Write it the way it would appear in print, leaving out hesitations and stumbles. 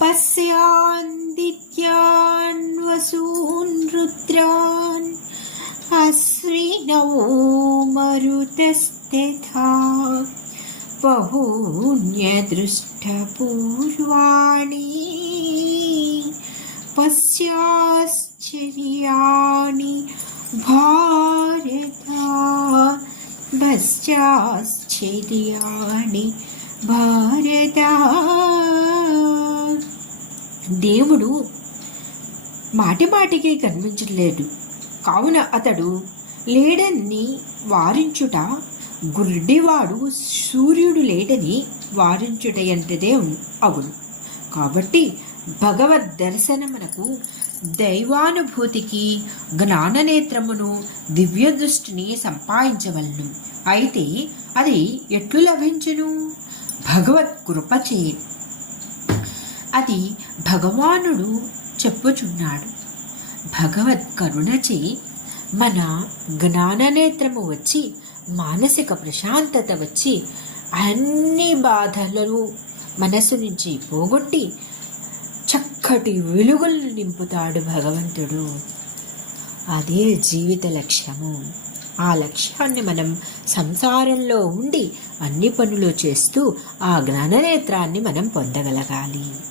పశ్యాదిత్యాన్ వసూన్ రుద్రాన్ అశ్వినో మరుతస్తథా బహూన్యదృష్టపూర్వాణి పశ్చాశ్చర్యాణి భారత పశ్చాశ్చర్యాణి భారత. దేవుడు మాటిమాటికి కనిపించలేదు కావున అతడు లేడని వారించుట గుడ్డివాడు సూర్యుడు లేడని వారించుట ఎంతదే అగును. కాబట్టి భగవద్ దర్శనమునకు దైవానుభూతికి జ్ఞాననేత్రమును దివ్య దృష్టిని సంపాదించవలను. అయితే అది ఎట్లు లభించును? భగవత్ కృపచే. అది భగవానుడు చెప్పుచున్నాడు. భగవత్ కరుణచే మన జ్ఞాననేత్రము వచ్చి మానసిక ప్రశాంతత వచ్చి అన్ని బాధలను మనసు నుంచి పోగొట్టి చక్కటి వెలుగులను నింపుతాడు భగవంతుడు. అదే జీవిత లక్ష్యము. ఆ లక్ష్యాన్ని మనం సంసారంలో ఉండి అన్ని పనులు చేస్తూ ఆ జ్ఞాననేత్రాన్ని మనం పొందగలగాలి.